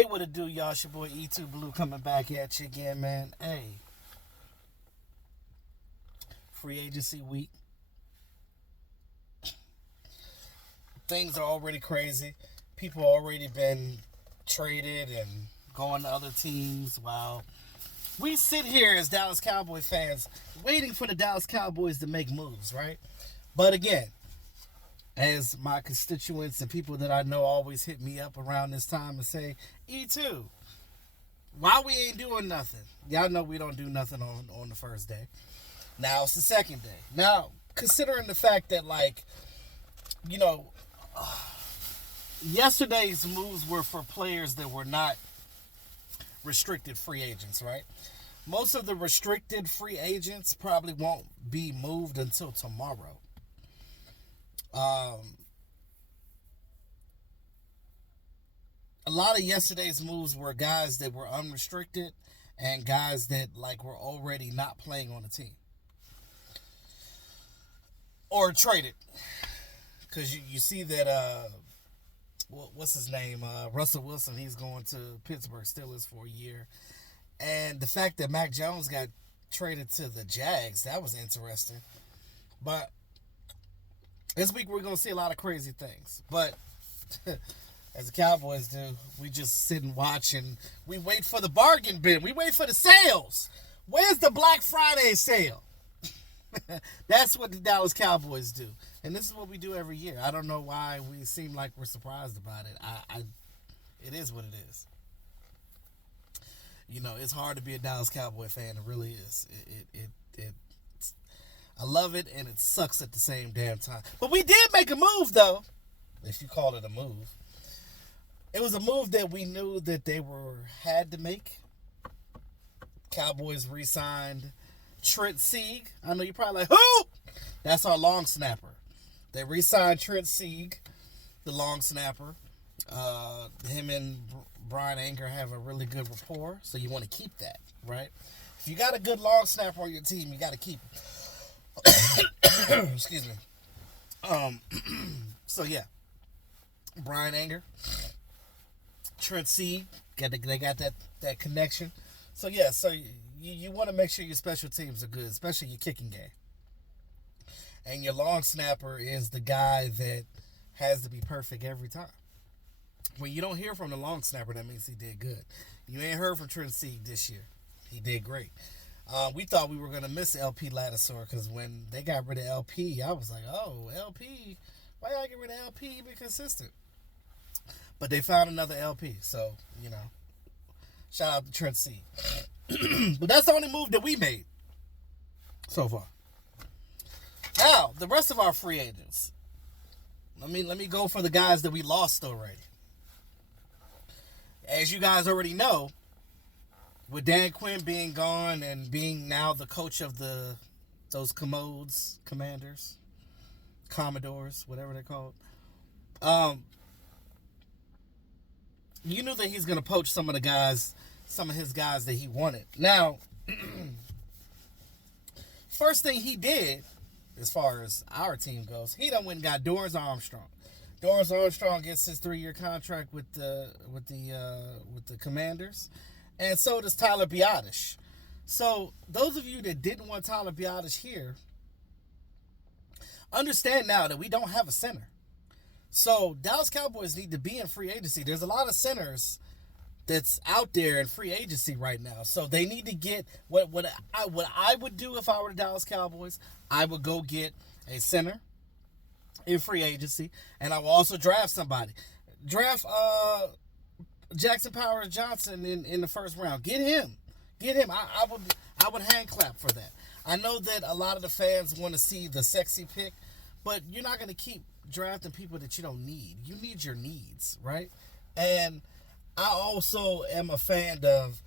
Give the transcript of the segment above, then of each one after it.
Hey, what it do, y'all? It's your boy E2 Blue coming back at you again, man. Hey, free agency week. Things are already crazy. People already been traded and going to other teams while we sit here as Dallas Cowboy fans waiting for the Dallas Cowboys to make moves, right? But again, as my constituents and people that I know always hit me up around this time and say, E2, why we ain't doing nothing? Y'all know we don't do nothing on the first day. Now it's the second day. Now, considering the fact that, like, you know, yesterday's moves were for players that were not restricted free agents, right? Most of the restricted free agents probably won't be moved until tomorrow. A lot of yesterday's moves were guys that were unrestricted and guys that like were already not playing on the team or traded. Because you see that what's his name, Russell Wilson, he's going to Pittsburgh Steelers for a year, and the fact that Mac Jones got traded to the Jags, that was interesting. But this week we're gonna see a lot of crazy things. But as the Cowboys do, we just sit and watch and we wait for the bargain bin. We wait for the sales. Where's the Black Friday sale? That's what the Dallas Cowboys do. And this is what we do every year. I don't know why we seem like we're surprised about it. It is what it is. You know, it's hard to be a Dallas Cowboy fan. It really is. I love it, and it sucks at the same damn time. But we did make a move, though, if you call it a move. It was a move that we knew that they had to make. Cowboys re-signed Trent Sieg. I know you're probably like, who? That's our long snapper. They re-signed Trent Sieg, the long snapper. Him and Brian Anger have a really good rapport, so you want to keep that, right? If you got a good long snapper on your team, you got to keep it. Excuse me. So yeah, Brian Anger, Trent Sieg, they got that connection. So yeah, so you want to make sure your special teams are good, especially your kicking game. And your long snapper is the guy that has to be perfect every time. When you don't hear from the long snapper, that means he did good. You ain't heard from Trent Sieg this year. He did great. We thought we were going to miss LP Ladisor because when they got rid of LP, I was like, oh, LP, why y'all get rid of LP? Be consistent. But they found another LP, so, you know, shout out to Trent Sieg. But that's the only move that we made so far. Now, the rest of our free agents. Let me go for the guys that we lost already. As you guys already know, with Dan Quinn being gone and being now the coach of those commanders, Commodores, whatever they're called, you knew that he's going to poach some of his guys that he wanted. Now, first thing he did, as far as our team goes, he done went and got Dorrance Armstrong. Dorrance Armstrong gets his 3-year contract with the Commanders, and so does Tyler Biadasz. So those of you that didn't want Tyler Biadasz here, understand now that we don't have a center. So Dallas Cowboys need to be in free agency. There's a lot of centers that's out there in free agency right now. So they need to get what I would do if I were the Dallas Cowboys. I would go get a center in free agency, and I will also draft somebody. Draft Jackson Powers Johnson in the first round. Get him. I would hand clap for that. I know that a lot of the fans want to see the sexy pick, but you're not going to keep drafting people that you don't need. You need your needs, right? And I also am a fan of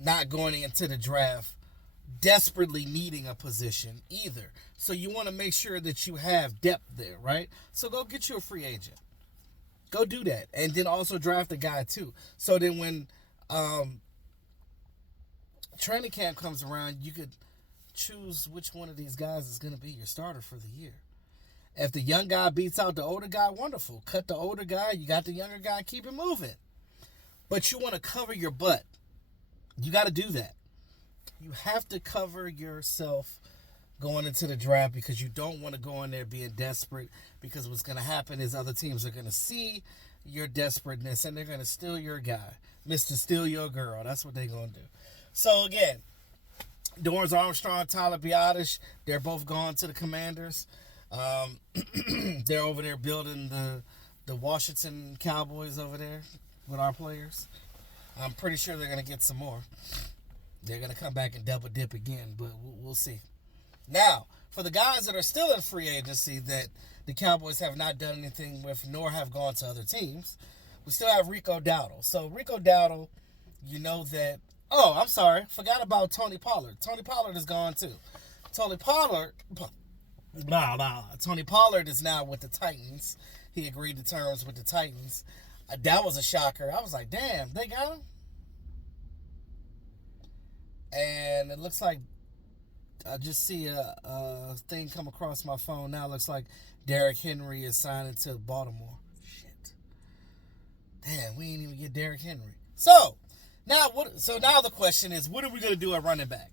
not going into the draft desperately needing a position either. So you want to make sure that you have depth there, right? So go get you a free agent. Go do that. And then also draft a guy too. So then when training camp comes around, you could choose which one of these guys is going to be your starter for the year. If the young guy beats out the older guy, wonderful. Cut the older guy, you got the younger guy, keep it moving. but you want to cover your butt. You got to do that. You have to cover yourself going into the draft because you don't want to go in there being desperate, because what's going to happen is other teams are going to see your desperateness and they're going to steal your guy. Mr. Steal Your Girl. That's what they're going to do. So, again, Dorrance Armstrong, Tyler Biotish, they're both gone to the Commanders. They're over there building the Washington Cowboys over there with our players. I'm pretty sure they're going to get some more. They're going to come back and double dip again, but we'll see. Now, for the guys that are still in free agency that the Cowboys have not done anything with nor have gone to other teams, we still have Rico Dowdle. So Rico Dowdle, you know that... Oh, I'm sorry. Forgot about Tony Pollard. Tony Pollard is gone too. Tony Pollard is now with the Titans. He agreed to terms with the Titans. That was a shocker. I was like, damn, they got him? And it looks like I just see a thing come across my phone now. It looks like Derrick Henry is signing to Baltimore. Shit. Damn, we ain't even get Derrick Henry. So now the question is, what are we going to do at running back?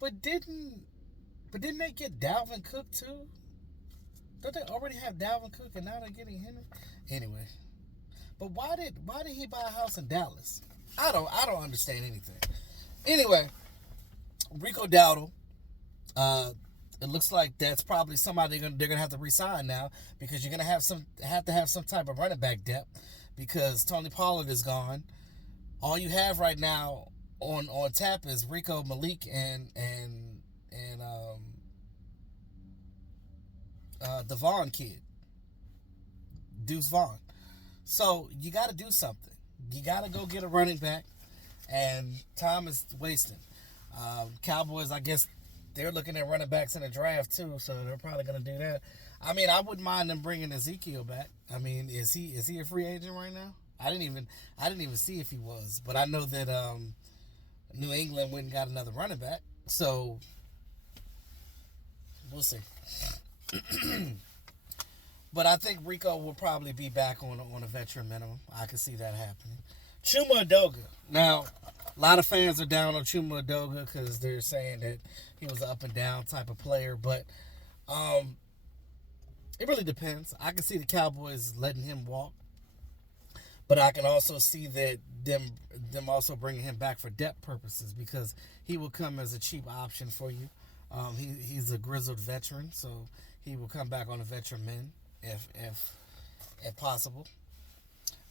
But didn't they get Dalvin Cook too? Don't they already have Dalvin Cook and now they're getting Henry? Anyway. But why did he buy a house in Dallas? I don't understand anything. Anyway, Rico Dowdle, it looks like that's probably somebody they're gonna have to re-sign now, because you're gonna have to have some type of running back depth, because Tony Pollard is gone. All you have right now on tap is Rico, Malik, and the Vaughn kid, Deuce Vaughn. So you got to do something. You got to go get a running back, and time is wasting. Cowboys, I guess they're looking at running backs in the draft too, so they're probably going to do that. I mean, I wouldn't mind them bringing Ezekiel back. I mean, is he a free agent right now? I didn't even see if he was, but I know that New England went and got another running back, so we'll see. But I think Rico will probably be back on a veteran minimum. I can see that happening. Chuma Edoga. Now, a lot of fans are down on Chuma Edoga because they're saying that he was an up and down type of player. But it really depends. I can see the Cowboys letting him walk. But I can also see that them also bringing him back for depth purposes, because he will come as a cheap option for you. He's a grizzled veteran, so he will come back on a veteran min. If possible.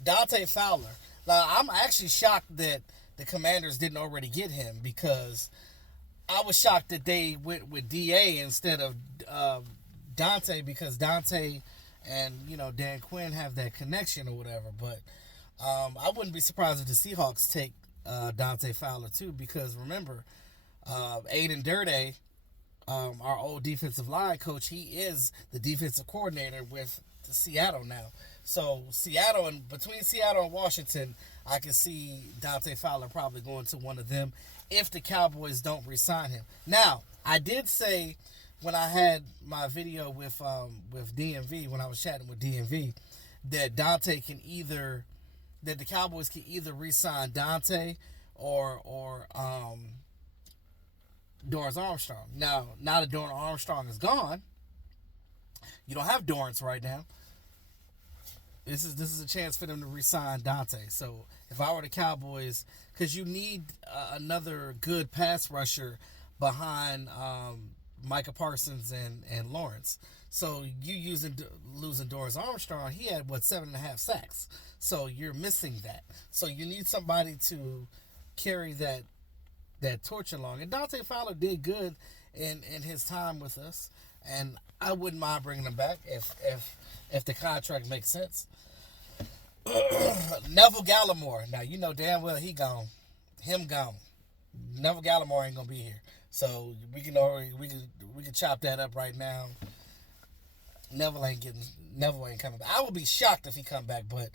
Dante Fowler. Now, I'm actually shocked that the Commanders didn't already get him, because I was shocked that they went with DA instead of Dante, because Dante and Dan Quinn have that connection or whatever. But I wouldn't be surprised if the Seahawks take Dante Fowler too, because remember, Aiden Durde, our old defensive line coach, he is the defensive coordinator with Seattle now. So between Seattle and Washington, I can see Dante Fowler probably going to one of them if the Cowboys don't re-sign him. Now, I did say when I had my video with DMV, when I was chatting with DMV, that the Cowboys can either re-sign Dante or Dorrance Armstrong. Now that Dorrance Armstrong is gone, you don't have Dorrance right now. This is a chance for them to re-sign Dante. So if I were the Cowboys, because you need another good pass rusher behind Micah Parsons and Lawrence. So you losing Dorrance Armstrong, he had 7.5 sacks. So you're missing that. So you need somebody to carry that torch along. And Dante Fowler did good in his time with us, and I wouldn't mind bringing him back if the contract makes sense. Neville Gallimore. Now you know damn well he gone. Him gone. Neville Gallimore ain't gonna be here. So we can chop that up right now. Neville ain't coming back. I would be shocked if he come back, but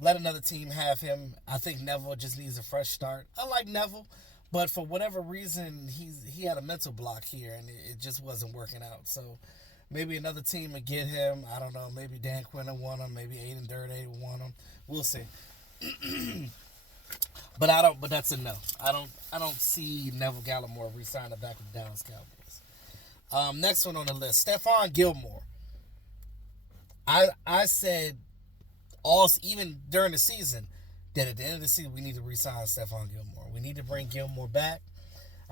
let another team have him. I think Neville just needs a fresh start. I like Neville, but for whatever reason, he had a mental block here, and it just wasn't working out. So Maybe another team would get him. I don't know. Maybe Dan Quinn will want him. Maybe Aiden Durday will want him. We'll see. But I don't. But that's a no. I don't see Neville Gallimore re-signing back with the Dallas Cowboys. Next one on the list, Stephon Gilmore. I said all even during the season that at the end of the season we need to re-sign Stephon Gilmore. We need to bring Gilmore back.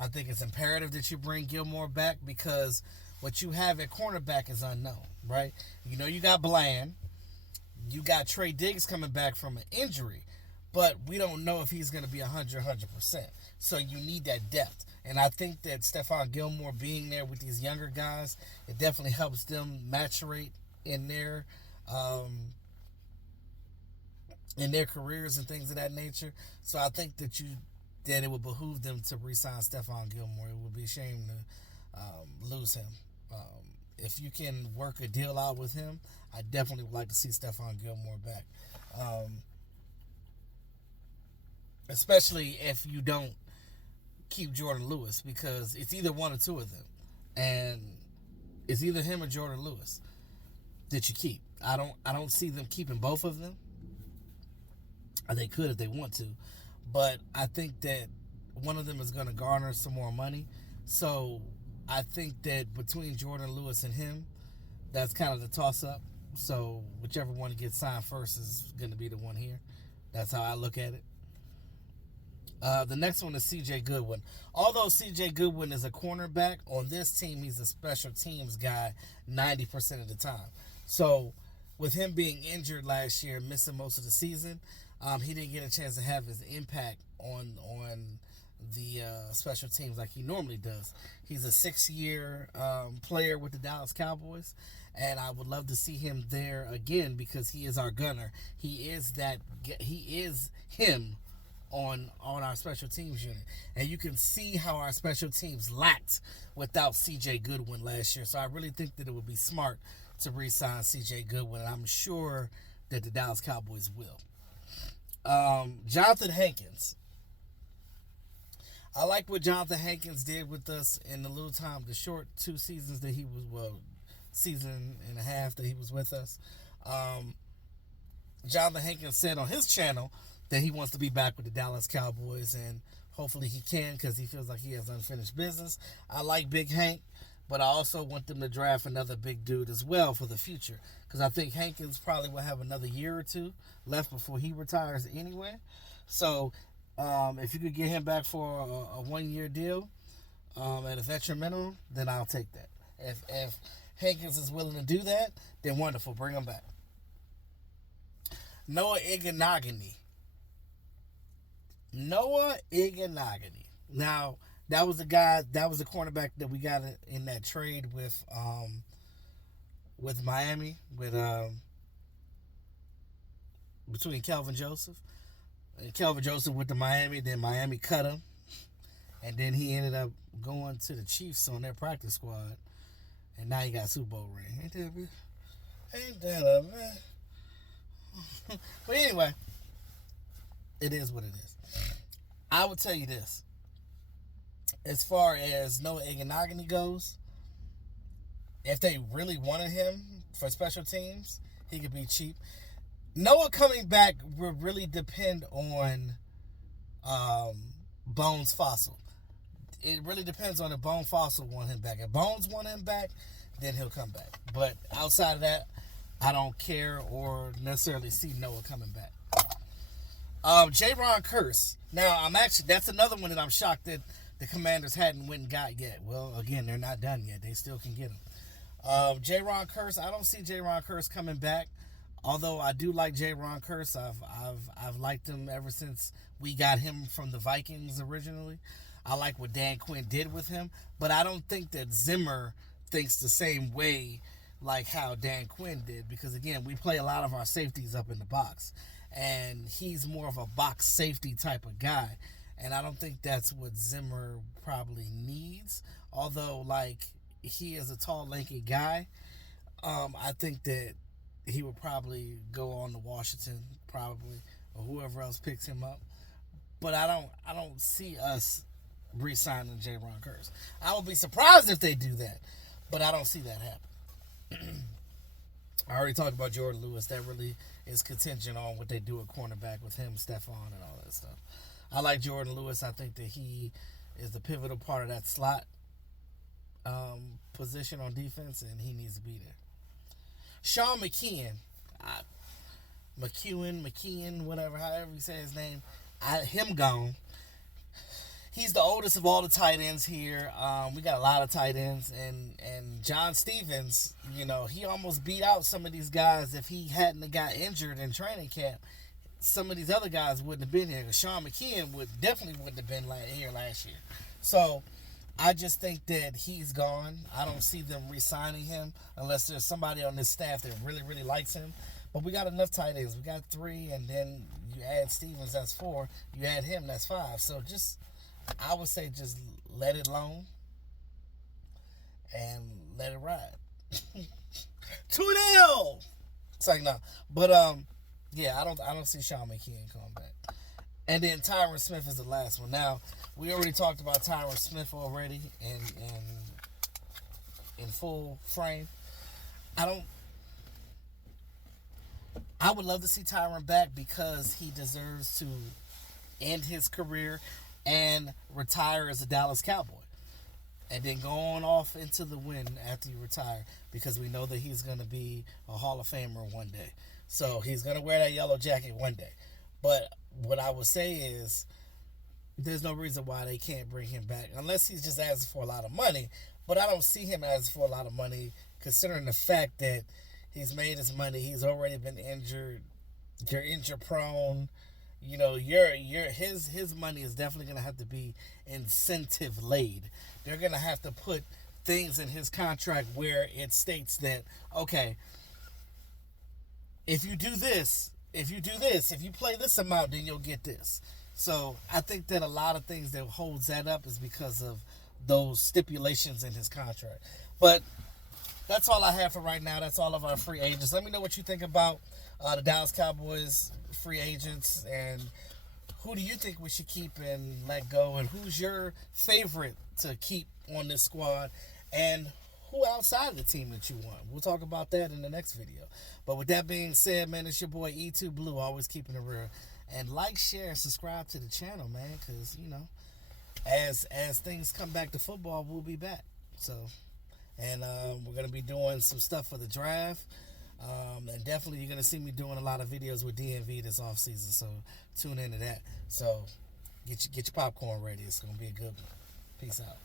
I think it's imperative that you bring Gilmore back because what you have at cornerback is unknown, right? You know you got Bland. You got Trey Diggs coming back from an injury, but we don't know if he's going to be 100%. So you need that depth. And I think that Stephon Gilmore being there with these younger guys, it definitely helps them maturate in their careers and things of that nature. So I think that it would behoove them to re-sign Stephon Gilmore. It would be a shame to lose him. If you can work a deal out with him, I definitely would like to see Stephon Gilmore back. Especially if you don't keep Jordan Lewis, because it's either one or two of them. And it's either him or Jordan Lewis that you keep. I don't see them keeping both of them. They could if they want to, but I think that one of them is going to garner some more money. So I think that between Jordan Lewis and him, that's kind of the toss-up. So whichever one gets signed first is going to be the one here. That's how I look at it. The next one is C.J. Goodwin. Although C.J. Goodwin is a cornerback, on this team he's a special teams guy 90% of the time. So with him being injured last year, missing most of the season, he didn't get a chance to have his impact on the special teams like he normally does. He's a 6-year player with the Dallas Cowboys, and I would love to see him there again because he is our gunner. He is him on our special teams unit. And you can see how our special teams lacked without C.J. Goodwin last year. So I really think that it would be smart to re-sign C.J. Goodwin, and I'm sure that the Dallas Cowboys will. Jonathan Hankins. I like what Jonathan Hankins did with us in the short 2 seasons that he was, season and a half that he was with us. Jonathan Hankins said on his channel that he wants to be back with the Dallas Cowboys, and hopefully he can because he feels like he has unfinished business. I like Big Hank, but I also want them to draft another big dude as well for the future because I think Hankins probably will have another year or 2 left before he retires anyway. So if you could get him back for a 1-year deal at a veteran minimum, then I'll take that. If Hankins is willing to do that, then wonderful, bring him back. Noah Iganagani. Now, that was the cornerback that we got in that trade with Miami, between Kelvin Joseph. And Kelvin Joseph went to Miami, then Miami cut him, and then he ended up going to the Chiefs on their practice squad, and now he got a Super Bowl ring. Ain't that a man? But anyway, it is what it is. I would tell you this. As far as Noah Iganagani goes, if they really wanted him for special teams, he could be cheap. Noah coming back will really depend on Bones Fossil. It really depends on if Bone Fossil want him back. If Bones want him back, then he'll come back. But outside of that, I don't care or necessarily see Noah coming back. J-Ron Curse. Now, that's another one that I'm shocked that the Commanders hadn't went and got yet. Well, again, they're not done yet. They still can get him. J-Ron Curse, I don't see J-Ron Curse coming back. Although I do like J-Ron Curse. I've liked him ever since we got him from the Vikings originally. I like what Dan Quinn did with him. But I don't think that Zimmer thinks the same way like how Dan Quinn did. Because, again, we play a lot of our safeties up in the box. And he's more of a box safety type of guy. And I don't think that's what Zimmer probably needs. Although, he is a tall, lanky guy. I think that he would probably go on to Washington, probably, or whoever else picks him up. But I don't see us re-signing J-Ron Curse. I would be surprised if they do that, but I don't see that happen. I already talked about Jordan Lewis. That really is contingent on what they do at cornerback with him, Stephon, and all that stuff. I like Jordan Lewis. I think that he is the pivotal part of that slot position on defense, and he needs to be there. Sean McKeon, McKeon, whatever, however you say his name, him gone. He's the oldest of all the tight ends here. We got a lot of tight ends, and John Stevens, he almost beat out some of these guys. If he hadn't got injured in training camp, some of these other guys wouldn't have been here. Sean McKeon definitely wouldn't have been here last year. So I just think that he's gone. I don't see them re-signing him unless there's somebody on this staff that really, really likes him. But we got enough tight ends. We got 3, and then you add Stevens, that's 4. You add him, that's 5. So I would say just let it alone and let it ride. 2-0. It's like no, but yeah, I don't see Sean McKeon coming back. And then Tyron Smith is the last one. Now we already talked about Tyron Smith already in full frame. I would love to see Tyron back because he deserves to end his career and retire as a Dallas Cowboy. And then go on off into the wind after you retire, because we know that he's going to be a Hall of Famer one day. So he's going to wear that yellow jacket one day. But what I would say is there's no reason why they can't bring him back unless he's just asking for a lot of money. But I don't see him asking for a lot of money considering the fact that he's made his money. He's already been injured. You're injury prone. His money is definitely going to have to be incentive laid. They're going to have to put things in his contract where it states that, okay, if you do this, if you play this amount, then you'll get this. So I think that a lot of things that holds that up is because of those stipulations in his contract. But that's all I have for right now. That's all of our free agents. Let me know what you think about the Dallas Cowboys free agents, and who do you think we should keep and let go, and who's your favorite to keep on this squad, and who outside of the team that you want. We'll talk about that in the next video. But with that being said, man, it's your boy E2 Blue, always keeping it real. And like, share, and subscribe to the channel, man, because, as things come back to football, we'll be back. So, and we're going to be doing some stuff for the draft. And definitely you're going to see me doing a lot of videos with DMV this off season, so tune into that. So get your popcorn ready. It's going to be a good one. Peace out.